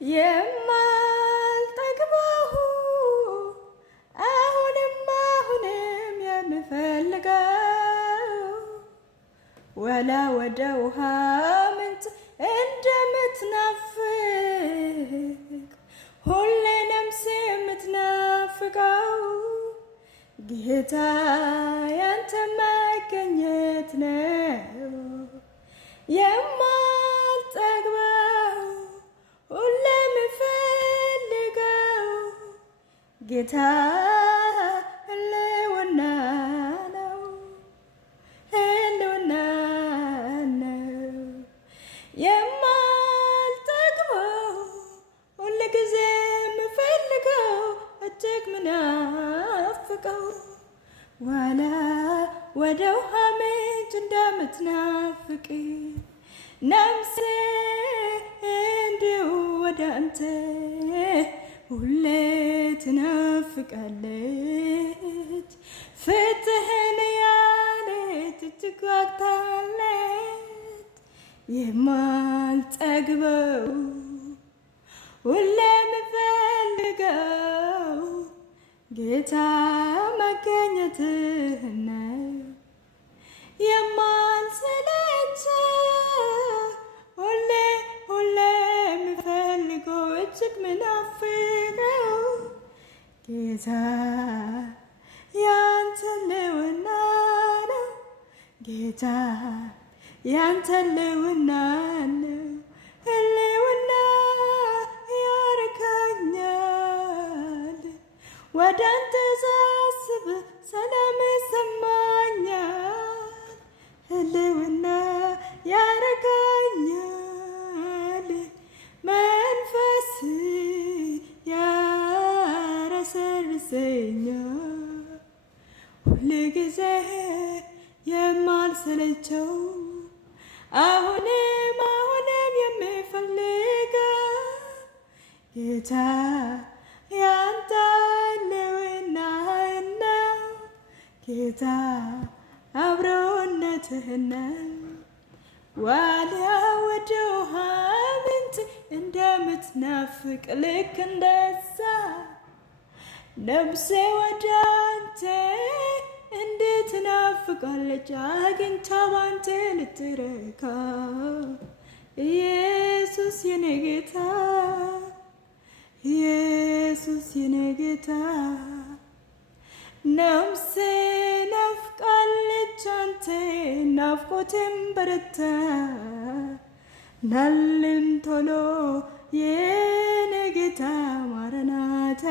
የማልጠግበው አሁንም የምፈልገው ወላ ወደ ውሃ ምንጭ እንደምትናፍቅ ሁሌ ነፍሴ የምትናፍቀው ጌታ ያንተ መገኘት ነው። የማልጠግበው ሁሌ የምፈልገው ጌታ ህልውና ነው፣ ህልውና ነው። የማልጠግበው ሁል ጊዜ የምፈልገው እጅግ ምናፍቀው ዋላ ወደ ውሃ ምንጭ እንደምትናፍቅ ነፍሴ እንዲሁ ወደ አንተ ሁሌ ትናፍቃለች። ፍትህን ያለች እጅግ ጓግታለች። የማልጠግበው ሁሌ የምፈልገው ጌታ መገኘትህን ነው። የማልሰለቸው ሁሌ የምፈልገው እጅግ ምናፍቀው ጌታ ያንተ ህልውና ነው። ጌታ ያንተ ህልውና ነው። ህልውና ያረካኛል። ወደ አንተ ሳስብ ሰላም ይሰማኛል። ህልውና ያረካኛል። መንፈስ ያረሰርሰኛል። ሁል ጊዜ የማልሰለቸው አሁንም የምፈልገው ጌታ ያንተ ህልውና ነው። ጌታ አብሮነትህን ነው። ዋልያ ወደ ውሃ ምንጭ እንደምትናፍቅ ልክ እንደዛ ነፍሴ ወደ አንተ እንዴት ናፍቃለች አግኝታ ባንተ ልትረካ። ኢየሱስ የኔ ጌታ፣ ኢየሱስ የኔ ጌታ ነፍሴ ናፍቃለች አንተ ናፍቆቴም በረታ። ናልን ቶሎ የኔ ጌታ ማረናታ